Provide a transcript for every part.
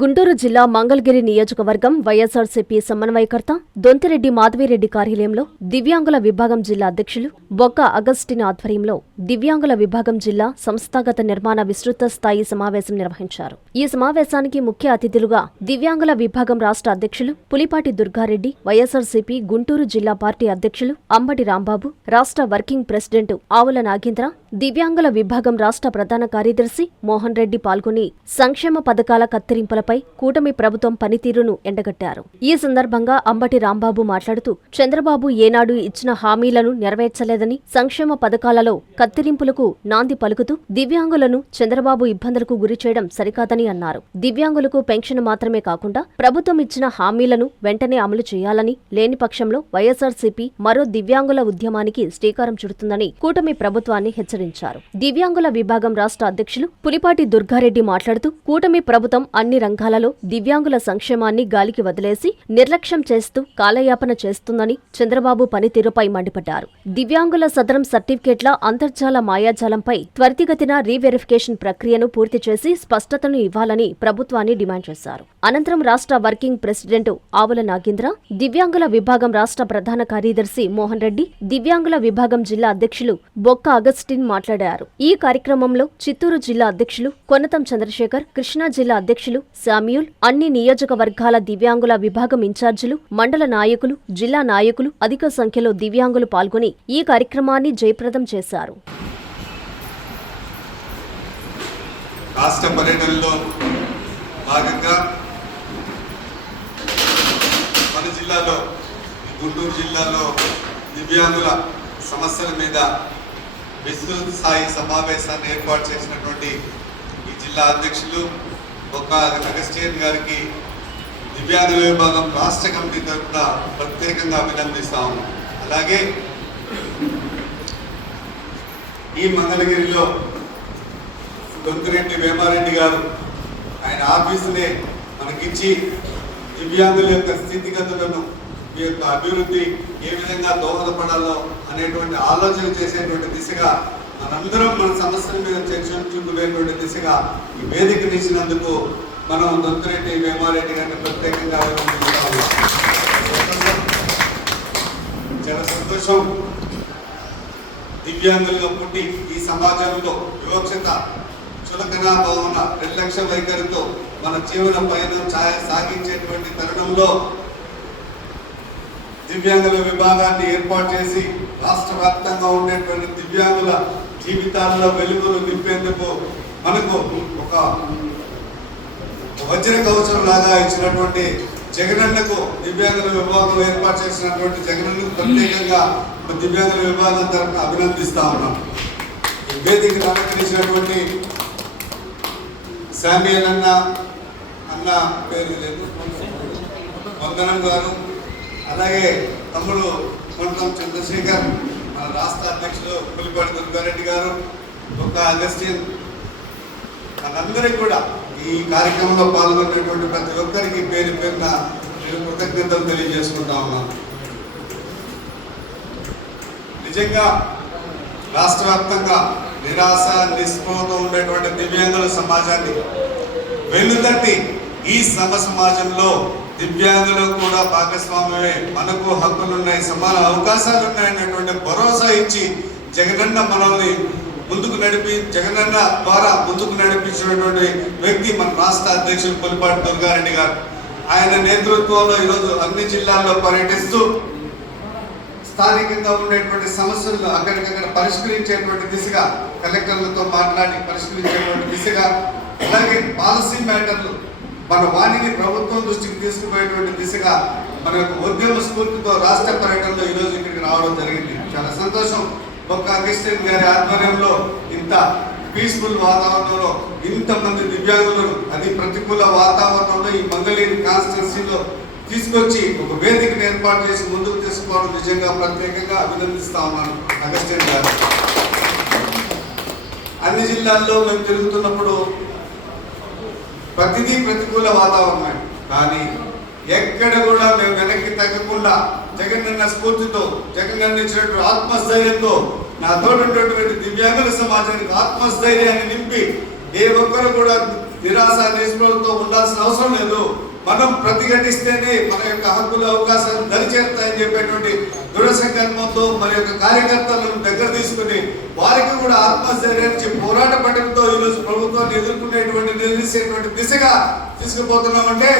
గుంటూరు జిల్లా మంగళగిరి నియోజకవర్గం వైఎస్ఆర్సీపీ సమన్వయకర్త దొంతిరెడ్డి మాధవిరెడ్డి కార్యాలయంలో దివ్యాంగుల విభాగం జిల్లా అధ్యక్షులు బొక్క అగస్టిన్ ఆధ్వర్యంలో దివ్యాంగుల విభాగం జిల్లా సంస్థాగత నిర్మాణ విస్తృత స్థాయి సమావేశం నిర్వహించారు. ఈ సమావేశానికి ముఖ్య అతిథులుగా దివ్యాంగుల విభాగం రాష్ట్ర అధ్యక్షులు పులిపాటి దుర్గారెడ్డి, వైఎస్ఆర్సీపీ గుంటూరు జిల్లా పార్టీ అధ్యక్షులు అంబటి రాంబాబు, రాష్ట్ర వర్కింగ్ ప్రెసిడెంట్ ఆవుల నాగేంద్ర, దివ్యాంగుల విభాగం రాష్ట్ర ప్రధాన కార్యదర్శి మోహన్ రెడ్డి పాల్గొని సంక్షేమ పథకాల కత్తిరింపులపై కూటమి ప్రభుత్వం పనితీరును ఎండగట్టారు. ఈ సందర్భంగా అంబటి రాంబాబు మాట్లాడుతూ చంద్రబాబు ఏనాడు ఇచ్చిన హామీలను నెరవేర్చలేదని, సంక్షేమ పథకాలలో కత్తిరింపులకు నాంది పలుకుతూ దివ్యాంగులను చంద్రబాబు ఇబ్బందులకు గురిచేయడం సరికాదని అన్నారు. దివ్యాంగులకు పెన్షన్ మాత్రమే కాకుండా ప్రభుత్వం ఇచ్చిన హామీలను వెంటనే అమలు చేయాలని, లేని పక్షంలో వైఎస్ఆర్సీపీ మరో దివ్యాంగుల ఉద్యమానికి శ్రీకారం చుడుతుందని కూటమి ప్రభుత్వాన్ని హెచ్చరించారు. దివ్యాంగుల విభాగం రాష్ట్ర అధ్యక్షులు పులిపాటి దుర్గారెడ్డి మాట్లాడుతూ కూటమి ప్రభుత్వం అన్ని రంగాలలో దివ్యాంగుల సంక్షేమాన్ని గాలికి వదిలేసి నిర్లక్ష్యం చేస్తూ కాలయాపన చేస్తుందని చంద్రబాబు పనితీరుపై మండిపడ్డారు. దివ్యాంగుల సదరం సర్టిఫికేట్ల అంతర్జాల మాయాజాలంపై త్వరితగతిన రీవెరిఫికేషన్ ప్రక్రియను పూర్తి చేసి స్పష్టతను ఇవ్వాలని ప్రభుత్వాన్ని డిమాండ్ చేశారు. అనంతరం రాష్ట్ర వర్కింగ్ ప్రెసిడెంట్ ఆవుల నాగేంద్ర, దివ్యాంగుల విభాగం రాష్ట్ర ప్రధాన కార్యదర్శి మోహన్ రెడ్డి, దివ్యాంగుల విభాగం జిల్లా అధ్యక్షులు బొక్క అగస్టిన్ మాట్లాడారు. ఈ కార్యక్రమంలో చిత్తూరు జిల్లా అధ్యక్షులు కొనతం చంద్రశేఖర్, కృష్ణా జిల్లా అధ్యక్షులు శామ్యూల్, అన్ని నియోజకవర్గాల దివ్యాంగుల విభాగం ఇన్ఛార్జీలు, మండల నాయకులు, జిల్లా నాయకులు అధిక సంఖ్యలో దివ్యాంగులు పాల్గొని ఈ కార్యక్రమాన్ని జయప్రదం చేశారు. రాష్ట్ర పర్యటనలో భాగంగా మన జిల్లాలో, గుంటూరు జిల్లాలో దివ్యాంగుల సమస్యల మీద విస్తృత స్థాయి సమావేశాన్ని ఏర్పాటు చేసినటువంటి ఈ జిల్లా అధ్యక్షులు బొక్క అగస్టిన్ గారికి దివ్యాంగుల విభాగం రాష్ట్ర కమిటీ తరఫున ప్రత్యేకంగా అభినందిస్తాము. అలాగే ఈ మంగళగిరిలో దొంతిరెడ్డి వేమారెడ్డి గారు ఆయన ఆఫీసునే మనకిచ్చి దివ్యాంగుల యొక్క స్థితిగతులను, మీ యొక్క అభివృద్ధి ఏ విధంగా దోహదపడాలో అనేటువంటి ఆలోచన చేసేటువంటి దిశగా మనందరం మన సమస్యల మీద చర్చించుకునేటువంటి దిశగా ఈ వేదికనిచ్చినందుకు మనం దొంతిరెడ్డి వేమారెడ్డి గారిని ప్రత్యేకంగా అభినందిస్తాము. చాలా సంతోషం. దివ్యాంగులుగా పుట్టి ఈ సమాజంలో వివక్షత, చులకన భావన, నిర్లక్ష్య వైఖరితో మన జీవన పయనం సాగించేటువంటి తరుణంలో దివ్యాంగుల విభాగాన్ని ఏర్పాటు చేసి రాష్ట్ర వ్యాప్తంగా ఉండేటువంటి దివ్యాంగుల జీవితాల్లో వెలుగులు నింపేందుకు మనకు ఒక వజ్ర కవచం లాగా ఇచ్చినటువంటి జగనన్నకు, దివ్యాంగుల విభాగం ఏర్పాటు చేసినటువంటి జగనన్నకు ప్రత్యేకంగా దివ్యాంగుల విభాగం తరఫున అభినందిస్తా ఉన్నాం. ఈ వేదికను అలంకరించినటువంటి శామ్యూల్ అన్న పేరు లేదు, వందనం గారు, అలాగే తమ్ముడు కొనతం చంద్రశేఖర్, మన రాష్ట్ర అధ్యక్షులు పులిపాటి దుర్గారెడ్డి గారు, బొక్క అగస్టిన్, మనందరికీ కూడా ఈ కార్యక్రమంలో పాల్గొనేటువంటి ప్రతి ఒక్కరికి పేరు పేరున నేను కృతజ్ఞతలు తెలియజేసుకుంటా ఉన్నాను. నిజంగా రాష్ట్ర వ్యాప్తంగా నిరాశ, నిస్పృహతో ఉండేటువంటి దివ్యాంగుల సమాజాన్ని వెన్నుతట్టి ఈ సమాజంలో దివ్యాంగులకు కూడా భాగస్వామ్యమే, మనకు హక్కులున్నాయి, సమాన అవకాశాలు ఉన్నాయనేటువంటి భరోసా ఇచ్చి జగనన్న మనల్ని ముందుకు జగనన్న ద్వారా ముందుకు నడిపించినటువంటి వ్యక్తి మన రాష్ట్ర అధ్యక్షులు పులిపాటి దుర్గారెడ్డి గారు. ఆయన నేతృత్వంలో ఈరోజు అన్ని జిల్లాల్లో పర్యటిస్తూ స్థానికంగా ఉండేటువంటి సమస్యలను అక్కడికక్కడ పరిష్కరించేటువంటి దిశగా, కలెక్టర్లతో మాట్లాడి పరిష్కరించేటువంటి దిశగా, అలాగే పాలసీ మ్యాటర్లు మన వాణిని ప్రభుత్వం దృష్టికి తీసుకుపోయేటువంటి దిశగా మన యొక్క ఉద్యమ స్ఫూర్తితో రాష్ట్ర పర్యటనలో ఈరోజు ఇక్కడికి రావడం జరిగింది. చాలా సంతోషం. బొక్క అగస్టిన్ గారి ఆధ్వర్యంలో ఇంత పీస్ఫుల్ వాతావరణంలో ఇంతమంది దివ్యాంగులను, అది ప్రతికూల వాతావరణంలో ఈ మంగళగిరి కాన్స్టిట్యున్సీలో తీసుకొచ్చి ఒక వేదికను ఏర్పాటు చేసి ముందుకు తీసుకోవడం నిజంగా ప్రత్యేకంగా అభినందిస్తా ఉన్నాను అగస్టిన్ గారు. అన్ని జిల్లాల్లో మేము తిరుగుతున్నప్పుడు ప్రతిదీ ప్రతికూల వాతావరణమే, కానీ ఎక్కడ కూడా మేము వెనక్కి తగ్గకుండా జగనన్న స్ఫూర్తితో, జగనన్న ఇచ్చినటువంటి ఆత్మస్థైర్యంతో, నాతో ఉన్నటువంటి దివ్యాంగుల సమాజానికి ఆత్మస్థైర్యాన్ని నింపి ఏ ఒక్కరు కూడా నిరాశ నిస్పృహతో ఉండాల్సిన అవసరం లేదు. మనం ప్రతిఘటిస్తేనే మన యొక్క హక్కులు అవకాశాలు దరిచేరుతాయని చెప్పేటువంటి దృఢ సంకల్పంతో మన యొక్క కార్యకర్తలను దగ్గర తీసుకుని వారికి కూడా ఆత్మస్థైర్యాన్ని పోరాట పట్టడంతో ఈరోజు ప్రభుత్వాన్ని ఎదుర్కొనేటువంటి నిలదీసేటువంటి దిశగా తీసుకుపోతున్నామంటే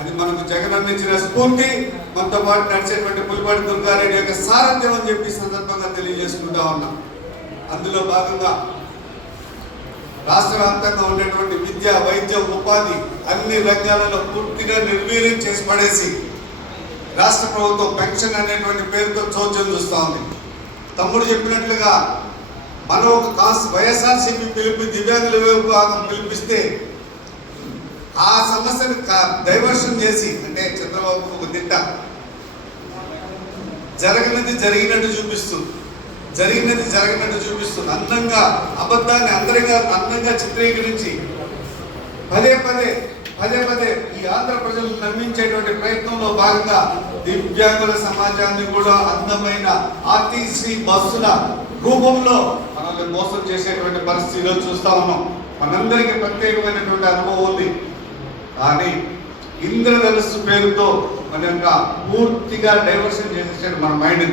అది మనకు జగన్ అందించిన స్ఫూర్తి, మనతో పాటు నడిచేటువంటి పులిపాటి దుర్గారెడ్డి యొక్క సారథ్యం అని చెప్పి సందర్భంగా తెలియజేసుకుంటా ఉన్నాం. అందులో భాగంగా రాష్ట్ర వ్యాప్తంగా ఉండేటువంటి విద్య, వైద్యం, ఉపాధి అన్ని రంగాలలో పూర్తిగా నిర్వీర్యం చేసి పడేసి రాష్ట్ర ప్రభుత్వం పెన్షన్ అనేటువంటి పేరుతో చోద్యం చూస్తూ ఉంది. తమ్ముడు చెప్పినట్లుగా మనం ఒక వైఎస్ఆర్సీపీ పిలిపి దివ్యాంగుల విభాగం పిలిపిస్తే ఆ సమస్యను డైవర్షన్ చేసి, అంటే చంద్రబాబు ఒక దిట్ట జరగనిది జరిగినట్టు చూపిస్తూ అందంగా అబద్ధాన్ని అందంగా చిత్రీకరించి పదే పదే ఈ ఆంధ్ర ప్రజలు నమ్మించేటువంటి ప్రయత్నంలో భాగంగా దివ్యాంగుల సమాజాన్ని కూడా అందమైన ఆర్టీసీ బస్సుల రూపంలో మనల్ని మోసం చేసేటువంటి పరిస్థితిలో చూస్తా ఉన్నాం. మనందరికీ ప్రత్యేకమైనటువంటి అనుభవం ఉంది. కానీ ఇంద్రధనుస్సు పేరుతో మన యొక్క పూర్తిగా డైవర్షన్ చేసేసాడు మన మైండ్.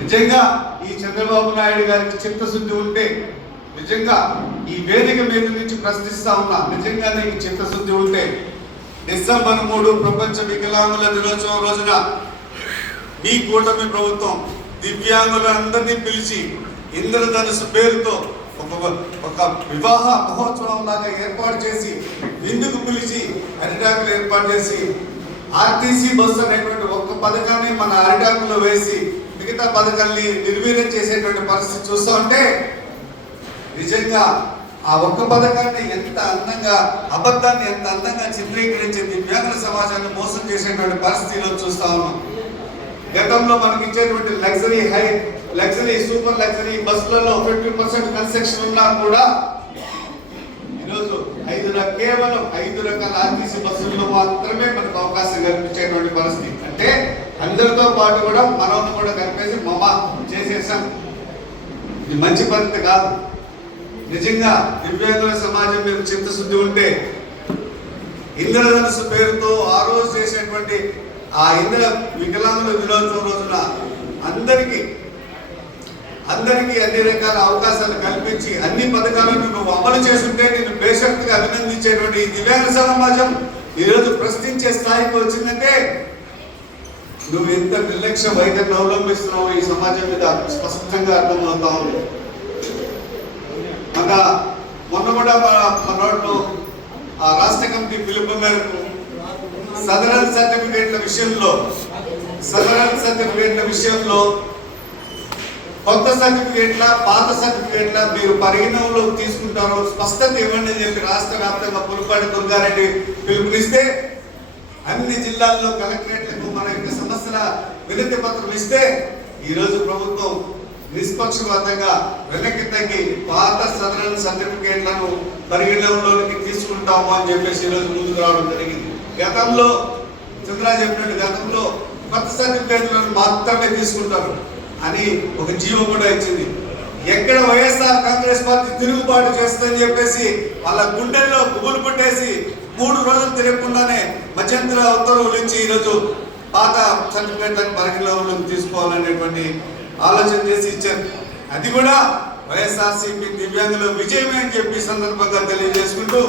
నిజంగా ఈ చంద్రబాబు నాయుడు గారికి చిత్తశుద్ధి ఉంటే, నిజంగా ఈ వేదిక మీద నుంచి ప్రశ్నిస్తా ఉన్నా, నిజంగా నీకు చిత్తశుద్ధి ఉంటే డిసెంబర్ 3 ప్రపంచ వికలాంగుల దినోత్సవం రోజున మీ కూటమి ప్రభుత్వం దివ్యాంగులందరినీ పిలిచి ఇంద్రధనుస్సు పేరుతో ఒక వివాహ మహోత్సవం లాగా ఏర్పాటు చేసి, విందుకు పిలిచి అరిటాకులు ఏర్పాటు చేసి ఆర్టీసీ బస్సు అనేటువంటి ఒక్క పథకాన్ని మన అరిటాకులో వేసి మిగతా పథకాన్ని నిర్వీర్యం చేసేటువంటి పరిస్థితి చూస్తూ ఉంటే నిజంగా ఆ ఒక్క పథకాన్ని ఎంత అందంగా, అబద్ధాన్ని ఎంత అందంగా చిత్రీకరించి దివ్యాంగుల సమాజాన్ని మోసం చేసేటువంటి పరిస్థితిలో చూస్తా ఉన్నాం. గతంలో మనకి ఇచ్చేటువంటి లగ్జరీ సూపర్ లగ్జరీ బస్సులలో 50% కన్సెషన్ ఉన్నా కూడా ఈరోజు కేవలం 5 రకాల ఆర్టీసీ బస్సుల్లో మాత్రమే మనకు అవకాశం కల్పించేటువంటి పరిస్థితి. అంటే అందరితో పాటు కూడా మనల్ని కూడా కలిపేసి చేసేసాం. ఇది మంచి పద్ధతి కాదు. నిజంగా దివ్యాంగుల సమాజం మీద చిత్తశుద్ధి ఉంటే ఇంద్రధనుస్సు పేరుతో ఆ రోజు చేసేటువంటి ఆ వికలాంగుల దినోత్సవం రోజున అందరికీ అన్ని రకాల అవకాశాలు కల్పించి అన్ని పథకాలను నువ్వు అమలు చేస్తుంటే నేను బేషరతుగా అభినందించేటువంటి ఈ దివ్యాంగ సమాజం ఈరోజు ప్రశ్నించే స్థాయికి వచ్చిందంటే నువ్వు ఎంత నిర్లక్ష్య వైఖరిని అవలంబిస్తున్నావు ఈ సమాజం మీద స్పష్టంగా అర్థమవుతా ఉంది. మొన్న కూడా మనోళ్ళు ఆ రాష్ట్ర కమిటీ పిలుపు మేరకు సదరన్ సర్టిఫికేట్ల విషయంలో కొత్త సర్టిఫికేట్ల పాత సర్టిఫికేట్ల మీరు పరిగణనలోకి తీసుకుంటారో స్పష్టత ఇవ్వండి అని చెప్పి రాష్ట్ర వ్యాప్తంగా పులిపాటి దుర్గారెడ్డి పిలుపునిస్తే అన్ని జిల్లాల్లో కలెక్టరేట్లకు మన యొక్క సమస్యల వినతి పత్రం ఇస్తే ఈరోజు ప్రభుత్వం నిష్పక్షపాతంగా వెనక్కి తగ్గి పాత సదరన్ సర్టిఫికేట్లను పరిగణనలోకి తీసుకుంటాము అని చెప్పేసి ఈరోజు ముందుకు రావడం జరిగింది. గతంలో చంద్ర చెప్పినట్టు గతంలో కొత్త సర్టిఫికేట్లను మాత్రమే తీసుకుంటారు అని ఒక జీవో కూడా ఇచ్చింది. ఎక్కడ వైఎస్ఆర్ కాంగ్రెస్ పార్టీ తిరుగుబాటు చేస్తుందని చెప్పేసి వాళ్ళ గుండెల్లో పువ్వులు పుట్టేసి 3 రోజులు తిరగకుండానే మధ్యంతర ఉత్తర్వులు ఇచ్చి ఈరోజు పాత సర్టిఫికేట్లను పరిగణలోకి తీసుకోవాలనేటువంటి ఆలోచన చేసి ఇచ్చారు. అది కూడా వైఎస్ఆర్సీపీ దివ్యాంగుల విజయమే అని చెప్పి సందర్భంగా తెలియజేసుకుంటూ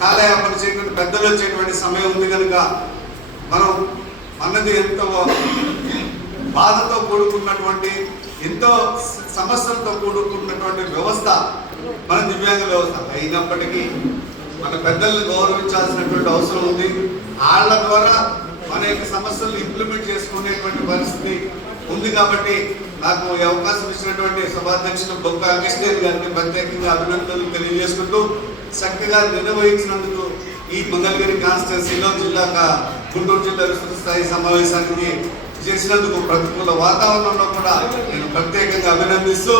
కాలయాపన చేయకుండా పెద్దలు వచ్చేటువంటి సమయం ఉంది కనుక మనం అన్నది ఎంతో బాధతో కూడుకున్నటువంటి ఎంతో సమస్యలతో కూడుకున్నటువంటి వ్యవస్థ మన దివ్యాంగ వ్యవస్థ అయినప్పటికీ మన పెద్దల్ని గౌరవించాల్సినటువంటి అవసరం ఉంది. వాళ్ళ ద్వారా మన యొక్క సమస్యలను ఇంప్లిమెంట్ చేసుకునేటువంటి పరిస్థితి ఉంది. కాబట్టి నాకు ఈ అవకాశం ఇచ్చినటువంటి సభాధ్యక్షుడు బొక్క అగస్టిన్ గారికి ప్రత్యేకంగా అభినందనలు తెలియజేసుకుంటూ చక్కగా నిర్వహించినందుకు ఈ మంగళగిరి కాన్స్టిట్యున్సీలో గుంటూరు జిల్లా విస్తృత స్థాయి సమావేశానికి చేసినందుకు ప్రతికూల వాతావరణంలో కూడా నేను ప్రత్యేకంగా అభినందిస్తూ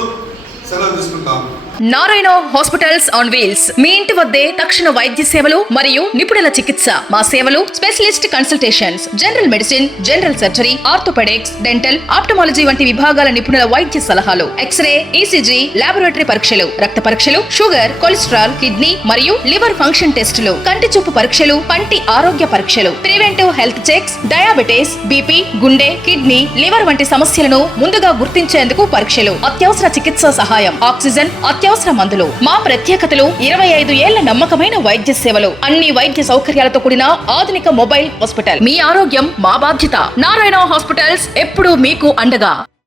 సెలవు తీసుకుంటాను. నారాయణ హాస్పిటల్స్ ఆన్ వీల్స్ మీ ఇంటి వద్దే తక్షణ వైద్య సేవలు మరియు నిపుణుల చికిత్స. మా సేవలు specialist consultations, general medicine, general surgery, orthopaedics, dental, ophthalmology వంటి విభాగాల నిపుణుల వైద్య సలహాలు, ఎక్స్రే, ఈసీజీ, లాబొరేటరీ పరీక్షలు, రక్త పరీక్షలు, షుగర్, కొలెస్ట్రాల్, కిడ్నీ మరియు లివర్ ఫంక్షన్ టెస్టులు, కంటి చూపు పరీక్షలు, పంటి ఆరోగ్య పరీక్షలు, preventive health checks, diabetes, BP, గుండె, కిడ్నీ, లివర్ వంటి సమస్యలను ముందుగా గుర్తించేందుకు పరీక్షలు, అత్యవసర చికిత్సా సహాయం, ఆక్సిజన్, అత్యవసర మందులు. మా ప్రత్యేకతలు 25 ఏళ్ల నమ్మకమైన వైద్య సేవలు, అన్ని వైద్య సౌకర్యాలతో కూడిన ఆధునిక మొబైల్ హాస్పిటల్. మీ ఆరోగ్యం మా బాధ్యత. నారాయణ హాస్పిటల్స్ ఎప్పుడూ మీకు అండగా.